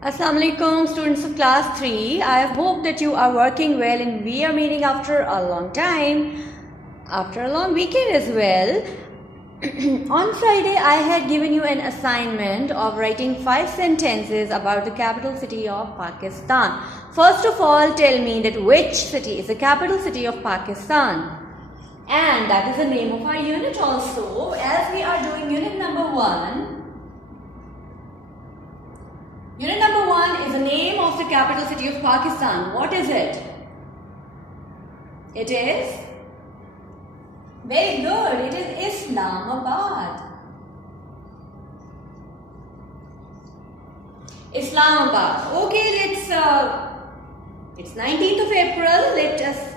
Assalamu alaikum, students of class 3. I hope that you are working well and we are meeting after a long time, after a long weekend as well. On Friday, I had given you an assignment of writing 5 sentences about the capital city of Pakistan. First of all, tell me that which city is the capital city of Pakistan. And that is the name of our unit also, as we are doing unit number 1. Unit number 1 is the name of the capital city of Pakistan. What is it? It is? Very good. It is Islamabad. Islamabad. Okay, it's 19th of April. Let us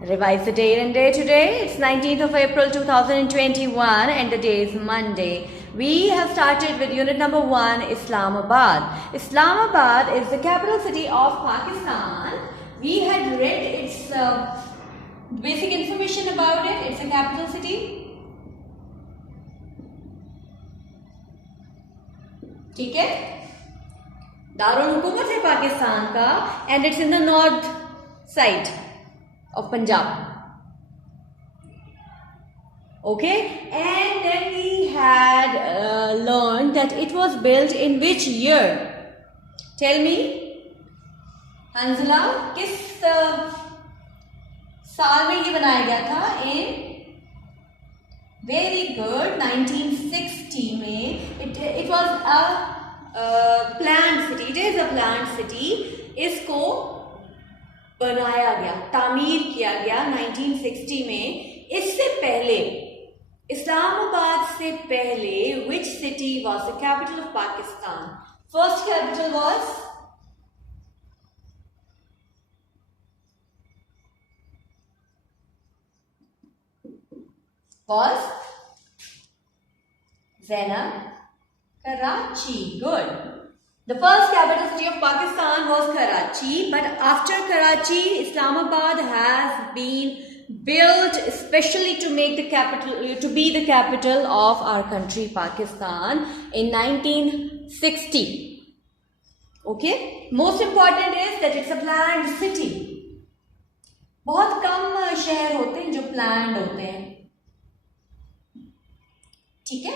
revise the date and day today. It's 19th of April 2021 and the day is Monday. We have started with unit number 1, Islamabad. Islamabad is the capital city of Pakistan. We had read its basic information about it. It's a capital city. ठीक है? दारुल हुकूमत है पाकिस्तान का and it's in the north side of Punjab. Okay, and then we had learned that it was built in which year? Tell me, Hanzala, किस साल में ये बनाया गया था? In very good, 1960 में. It was a planned city. It is a planned city. इसको बनाया गया, तामीर किया गया 1960 में. इससे पहले, Islamabad से पहले, which city was the capital of Pakistan? First capital was Zainab, Karachi. Good. The first capital city of Pakistan was Karachi, but after Karachi, Islamabad has been built especially to make the capital, to be the capital of our country, Pakistan, in 1960. Okay. Most important is that it's a planned city. बहुत कम शहर होते हैं जो planned होते हैं. ठीक है?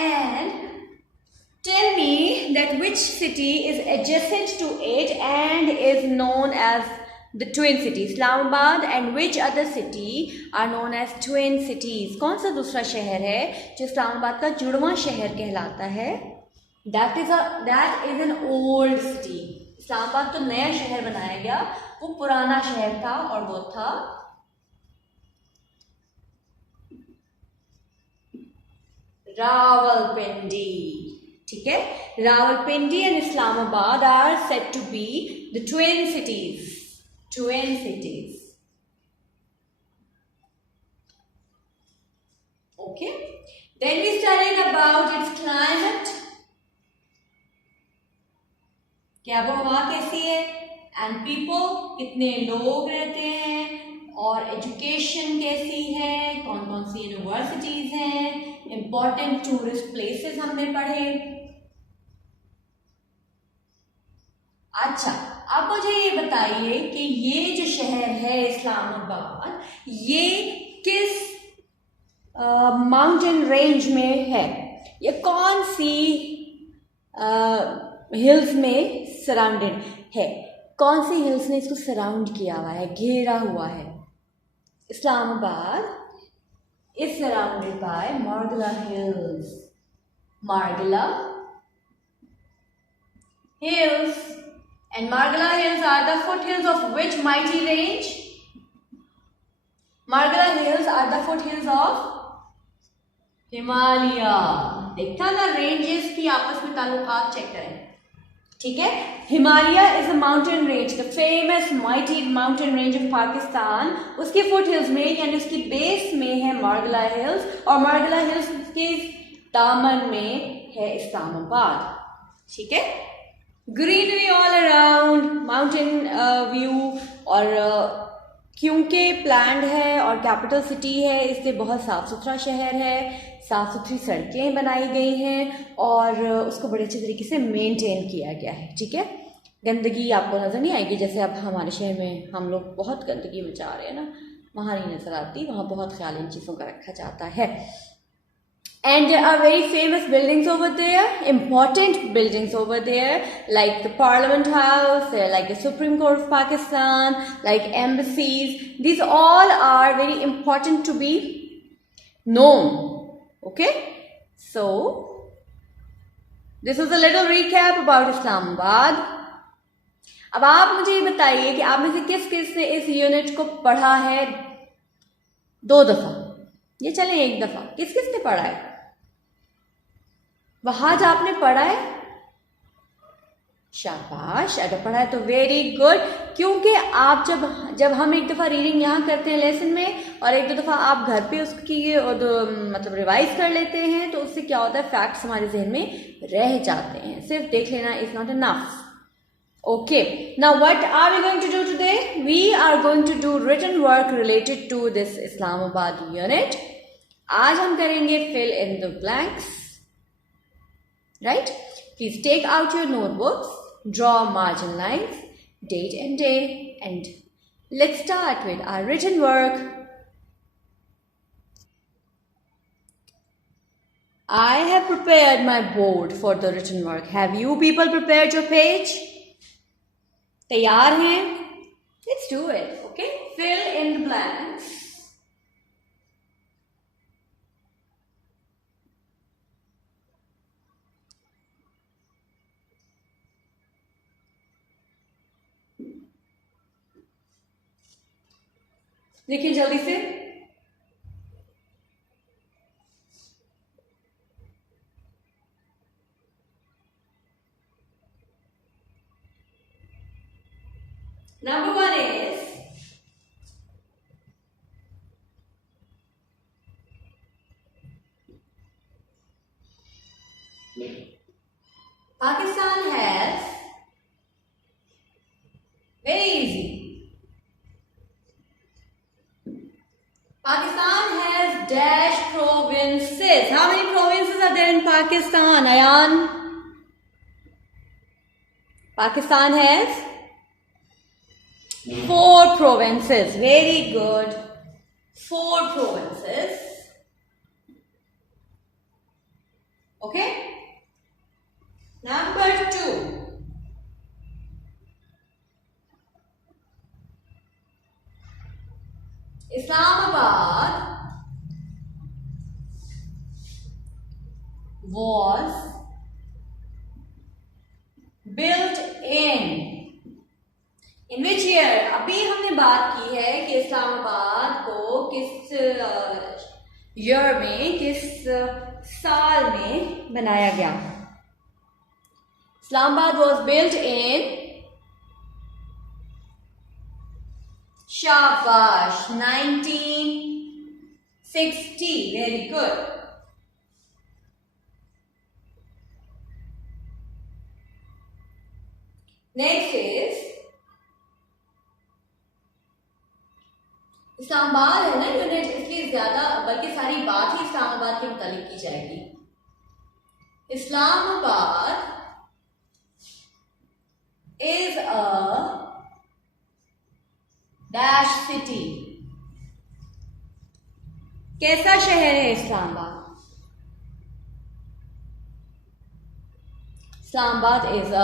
And tell me that which city is adjacent to it and is known as the twin cities, Islamabad, and which other city are known as twin cities? कौन सा दूसरा शहर है जो इस्लामाबाद का जुड़वां शहर कहलाता है? That is an old city. Islamabad तो नया शहर बनाया गया, वो पुराना शहर था और वो था Rawalpindi. ठीक है? Rawalpindi and Islamabad are said to be the twin cities. Twin cities. Okay. Then we studied about its climate. क्या वो हवा कैसी है? And people, कितने लोग रहते हैं? और एजुकेशन कैसी है? कौन कौन सी यूनिवर्सिटीज हैं? इम्पोर्टेंट टूरिस्ट प्लेसेस हमने पढ़े. अच्छा, आप मुझे ये बताइए कि ये जो शहर है इस्लामाबाद, ये किस माउंटेन रेंज में है? ये कौन सी हिल्स में सराउंडेड है? कौन सी हिल्स ने इसको सराउंड किया हुआ है, घेरा हुआ है? Islamabad is surrounded by Margalla Hills. Margalla Hills. And Margalla Hills are the foothills of which mighty range? Margalla Hills are the foothills of Himalaya. देखा ना, रेंजेस की आपस में ताल्लुकात चेक करें. ठीक है? Himalaya is a mountain range, the famous mighty mountain range of Pakistan. उसके फुट हिल्स में यानी उसकी बेस में है मार्गला हिल्स, और मार्गला हिल्स के दामन में है इस्लामाबाद. ठीक है? Greenery all around, mountain view और क्योंकि प्लान्ड है और कैपिटल सिटी है, इसलिए बहुत साफ़ सुथरा शहर है, साफ़ सुथरी सड़कें बनाई गई हैं और उसको बड़े अच्छे तरीके से मेंटेन किया गया है। ठीक है, गंदगी आपको नज़र नहीं आएगी, जैसे अब हमारे शहर में हम लोग बहुत गंदगी मचा रहे हैं ना, वहाँ नहीं नज़र आती, वहाँ बहुत ख्याल इन चीज़ों का रखा जाता है। And there are very famous buildings over there, important buildings over there, like the Parliament House, like the Supreme Court of Pakistan, like embassies. These all are very important to be known. Okay? So, this was a little recap about Islamabad. अब आप मुझे ये बताइए कि आप में से किस किस ने इस यूनिट को पढ़ा है 2 दफ़ा, ये चलें 1 दफ़ा, किस किस ने पढ़ा है? वहाज आपने पढ़ा है? शाबाश, अगर पढ़ा है तो वेरी गुड, क्योंकि आप जब हम एक दफ़ा रीडिंग यहाँ करते हैं लेसन में और 1-2 दफ़ा आप घर पे उसकी मतलब रिवाइज कर लेते हैं, तो उससे क्या होता है, फैक्ट्स हमारे जहन में रह जाते हैं। सिर्फ देख लेना is not enough. Okay, now what are we going to do today? We are going to do written work related to this Islamabad unit. आज हम करेंगे fill in the blanks. Right? Please take out your notebooks, draw margin lines, date and day, and let's start with our written work. I have prepared my board for the written work. Have you people prepared your page? तैयार हैं? Let's do it. Okay? Fill in the blanks. देखिए जल्दी से। Number 1 is Pakistan has, very easy, Pakistan has dash provinces. How many provinces are there in Pakistan, Ayan? Pakistan has 4 provinces. Very good. 4 provinces. Okay? Number 2. Islamabad was built in which year? अभी हमने बात की है कि इस्लामाबाद को किस ईयर में, किस साल में बनाया गया। इस्लामाबाद was built in शाबाश 1960. Very good. Next is Islamabad है ना यूनिट, इसलिए ज्यादा बल्कि सारी बात ही इस्लामाबाद के मुतालिक की जाएगी। Islamabad is a dash city. कैसा शहर है इस्लामाबाद? Islamabad is a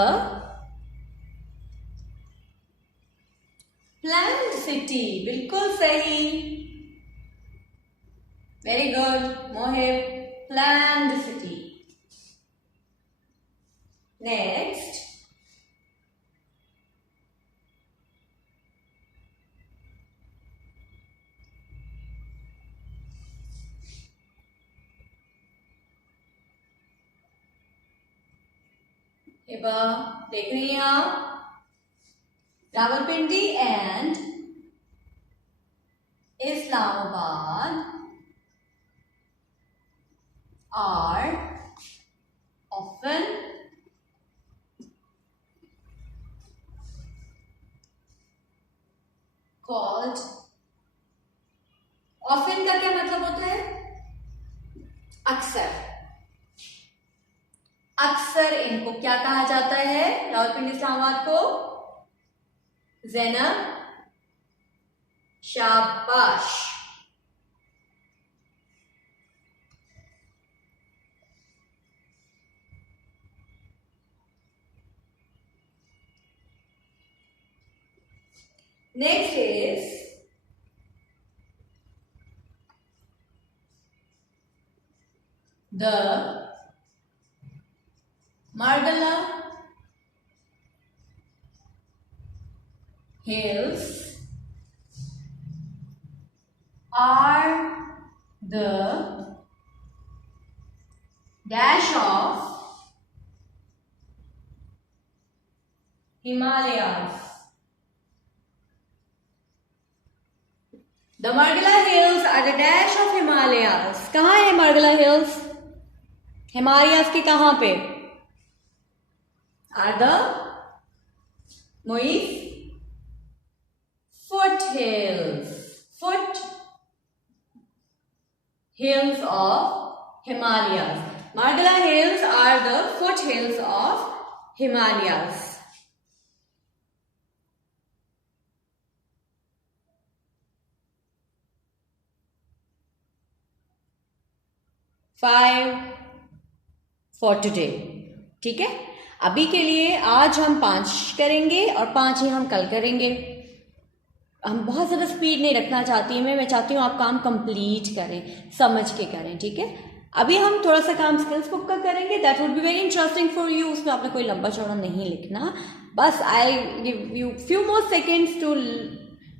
planned city. बिल्कुल सही, very good Mohib, planned city. Next, देख रही हैं आप, रावलपिंडी एंड इस्लामाबाद are often called अक्सर इनको क्या कहा जाता है रावलपिंडी इस्लामाबाद को? ज़ैनब, शाबाश। Next is the Margala Hills are the dash of Himalayas. The Margala Hills are the dash of Himalayas. कहाँ है Margala Hills? हिमालयास के कहाँ पे? Are the Moise foothills of Himalayas. Margala Hills are the foothills of Himalayas. Five for today. ठीक है, अभी के लिए आज हम 5 करेंगे और 5 ही हम कल करेंगे। हम बहुत ज़्यादा स्पीड नहीं रखना चाहती मैं चाहती हूँ आप काम कंप्लीट करें, समझ के करें। ठीक है, अभी हम थोड़ा सा काम स्किल्स बुक का करेंगे, that would be very interesting for you. उसमें आपने कोई लंबा चौड़ा नहीं लिखना, बस I give you few more seconds to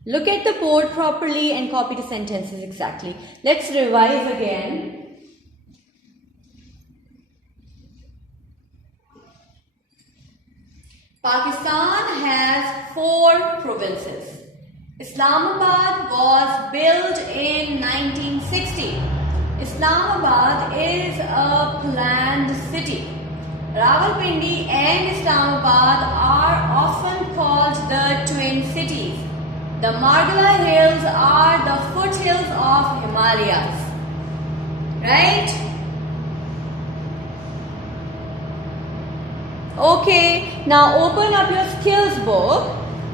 look at the board properly and copy the sentences exactly. Let's revise again. Pakistan has 4 provinces. Islamabad was built in 1960. Islamabad is a planned city. Rawalpindi and Islamabad are often called the twin cities. The Margala Hills are the foothills of Himalayas. Right? Okay, now open up your skills book.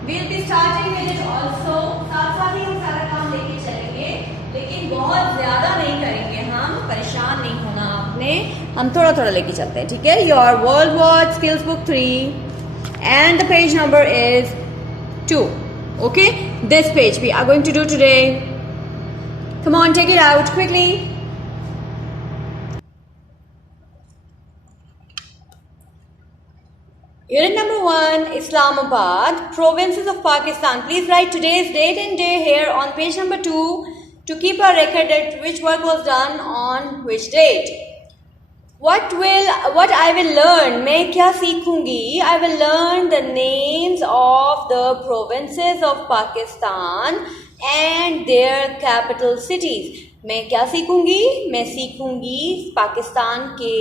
We'll be starting with it also. साथ साथ ही हम सारा काम लेके चलेंगे, लेकिन बहुत ज्यादा नहीं करेंगे हम, परेशान नहीं होना आपने, हम थोड़ा थोड़ा लेके चलते हैं। ठीक है, Your World Watch Skills Book 3 and the page number is 2. Okay, this page we are going to do today. Come on, take it out quickly. Unit number 1, Islamabad, provinces of Pakistan. Please write today's date and day here on page number 2 to keep a record that which work was done on which date. What I will learn? मैं क्या सीखूंगी? I will learn the names of the provinces of Pakistan and their capital cities. मैं क्या सीखूंगी? मैं सीखूंगी पाकिस्तान के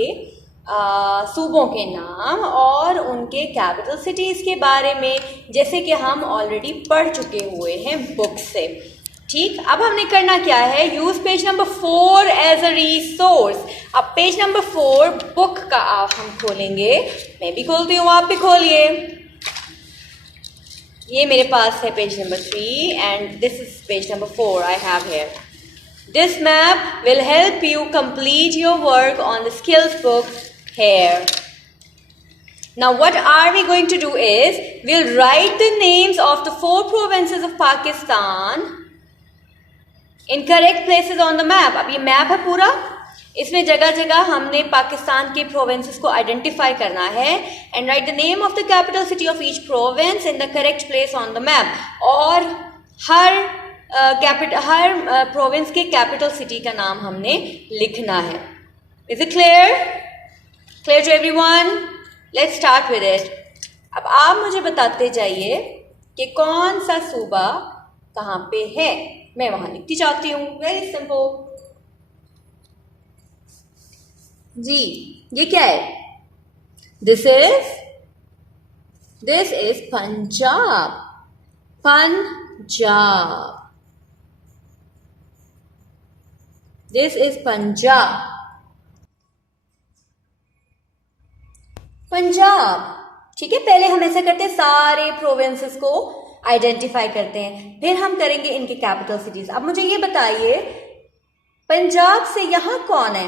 सूबों के नाम और उनके कैपिटल सिटीज़ के बारे में, जैसे कि हम ऑलरेडी पढ़ चुके हुए हैं बुक से। ठीक, अब हमने करना क्या है? Use page number 4 as a resource. अब पेज नंबर 4 बुक का हम खोलेंगे, मैं भी खोलती हूँ, आप भी खोलिए। ये मेरे पास है page number 3 and this is page number 4 I have here. This map will help you complete your work on the skills book here. Now what are we going to do is, we'll write the names of the 4 provinces of Pakistan in correct places on the map. अब ये मैप है पूरा, इसमें जगह जगह हमने पाकिस्तान के प्रोविंसेस को आइडेंटिफाई करना है and write the name of the capital city of each province in the correct place on the map. और हर प्रोविंस के कैपिटल सिटी का नाम हमने लिखना है। Is it clear? Clear to everyone? Let's start with it. अब आप मुझे बताते जाइए कि कौन सा सूबा कहाँ पे है, मैं वहां लिखती जाती हूँ। वेरी सिंपल जी। ये क्या है? This is Punjab. Punjab, this is Punjab. पंजाब। ठीक है, पहले हम ऐसा करते हैं, सारे प्रोविंसेस को आइडेंटिफाई करते हैं, फिर हम करेंगे इनके कैपिटल सिटीज। अब मुझे ये बताइए, पंजाब से यहां कौन है?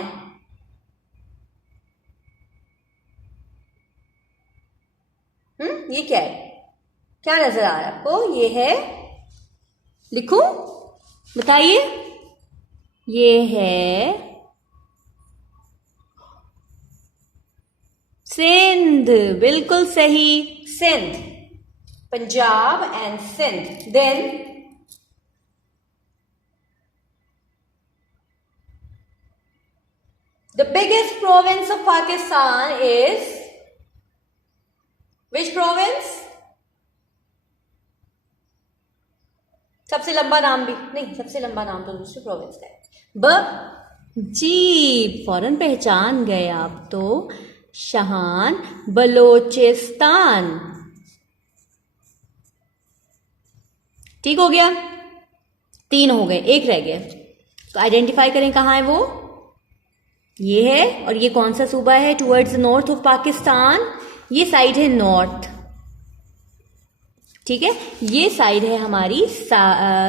ये क्या है? क्या नजर आ रहा है आपको? ये है, लिखूं, बताइए, ये है सिंध। बिल्कुल सही, Sindh, Punjab and Sindh. Then the biggest province of Pakistan is which province? सबसे लंबा नाम भी नहीं, सबसे लंबा नाम तो दूसरी प्रोविंस का है। जी, फौरन पहचान गए आप तो, शहान बलोचिस्तान। ठीक हो गया, 3 हो गए, 1 रह गया। तो आइडेंटिफाई करें कहाँ है वो। ये है, और ये कौन सा सूबा है? Towards north of Pakistan. ये साइड है नॉर्थ, ठीक है, ये साइड है हमारी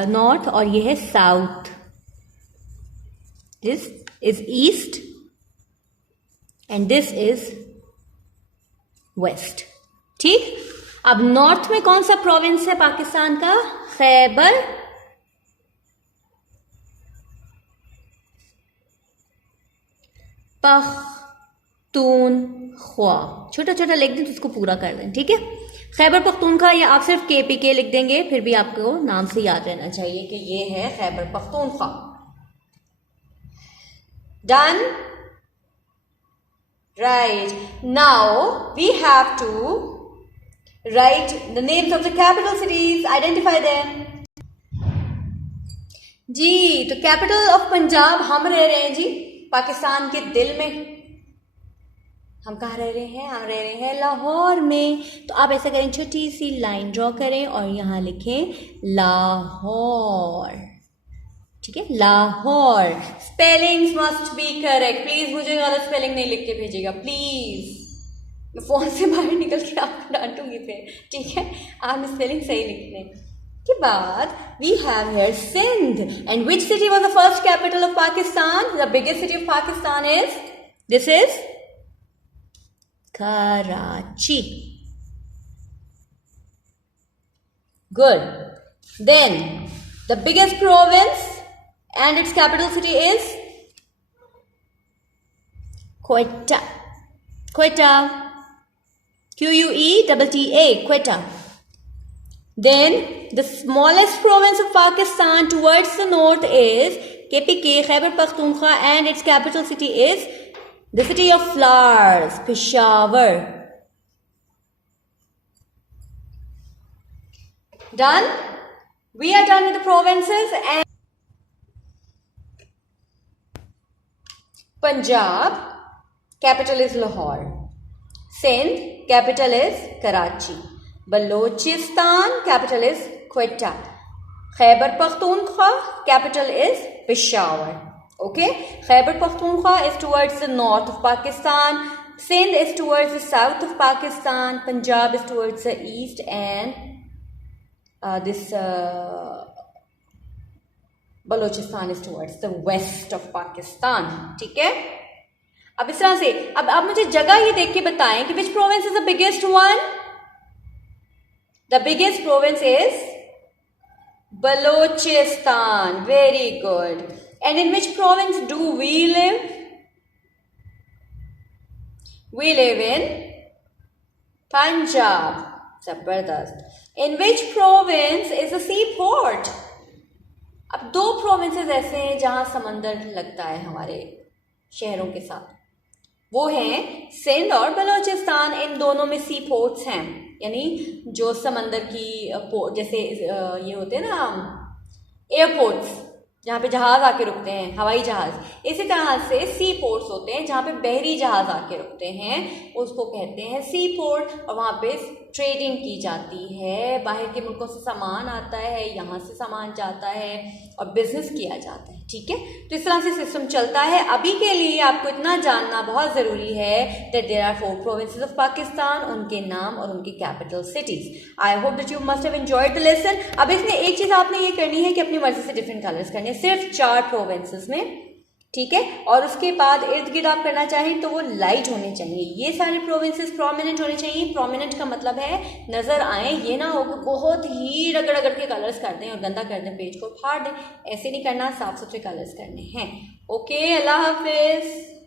नॉर्थ, और ये है south. This is east and this is west. ठीक, अब नॉर्थ में कौन सा प्रोविंस है पाकिस्तान का? खैबर पख्तूनख्वा। छोटा छोटा लिख दें तो उसको पूरा कर दें, ठीक है। खैबर पख्तूनख्वा, या आप सिर्फ KPK लिख देंगे, फिर भी आपको नाम से याद रहना चाहिए कि ये है खैबर Pakhtunkhwa. Done, right, now we have to write the names of the capital cities, identify them. जी, तो कैपिटल ऑफ पंजाब हम रह रहे हैं जी पाकिस्तान के दिल में। हम कहाँ रह रहे हैं? हम रह रहे हैं लाहौर में। तो आप ऐसा करें, छोटी सी लाइन ड्रॉ करें और यहां लिखें लाहौर। ठीक है, Lahore. Spellings must be correct. Please मुझे गलत स्पेलिंग नहीं लिख के भेजिएगा, प्लीज। मैं फोन से बाहर निकल के आपको डांटूंगी फिर, ठीक है। आप स्पेलिंग सही लिखने के बाद we have here Sindh. And which city was the first capital of Pakistan? The biggest city of Pakistan is, this is Karachi. Good. Then the biggest province and its capital city is Quetta. Quetta. Quetta. Quetta. Then the smallest province of Pakistan towards the north is KPK, Khyber Pakhtunkhwa, and its capital city is the city of flowers, Peshawar. Done? We are done with the provinces. And Punjab, capital is Lahore. Sindh, capital is Karachi. Balochistan, capital is Quetta. Khyber Pakhtunkhwa, capital is Peshawar. Okay, Khyber Pakhtunkhwa is towards the north of Pakistan, Sindh is towards the south of Pakistan, Punjab is towards the east, and Balochistan is towards the west of Pakistan. ठीक है, अब इस तरह से अब आप मुझे जगह ये देख के बताएं कि which province is the biggest one? The biggest province is Balochistan. Very good. And in which province do we live? We live in Punjab. Zabardast. In which province is a seaport? अब 2 provinces ऐसे हैं जहां समंदर लगता है हमारे शहरों के साथ, वो हैं सिंध और बलोचिस्तान। इन दोनों में सी पोर्ट्स हैं, यानी जो समंदर की पोर्ट, जैसे ये होते हैं ना एयरपोर्ट्स, जहाँ पे जहाज आके रुकते हैं, हवाई जहाज। इसी तरह से सी पोर्ट्स होते हैं जहाँ पे बहरी जहाज आके रुकते हैं, उसको कहते हैं सी पोर्ट। और वहाँ पे ट्रेडिंग की जाती है, बाहर के मुल्कों से सामान आता है, यहाँ से सामान जाता है और बिजनेस किया जाता है। ठीक है, तो इस तरह से सिस्टम चलता है। अभी के लिए आपको इतना जानना बहुत ज़रूरी है that there are 4 provinces of Pakistan, उनके नाम और उनके capital cities. I hope that you must have enjoyed the lesson. अब इसमें एक चीज़ आपने ये करनी है कि अपनी मर्जी से डिफरेंट कलर्स करने हैं, सिर्फ 4 प्रोविंसेस में, ठीक है। और उसके बाद इर्द गिर्द आप करना चाहें तो वो लाइट होने चाहिए, ये सारे प्रोविंसेस प्रोमिनेंट होने चाहिए। प्रोमिनेंट का मतलब है नजर आए, ये ना हो कि बहुत ही रगड़ रगड़ के कलर्स कर दें और गंदा कर दें, पेज को फाड़ दें, ऐसे नहीं करना, साफ सुथरे कलर्स करने हैं। ओके, अल्लाह हाफिज।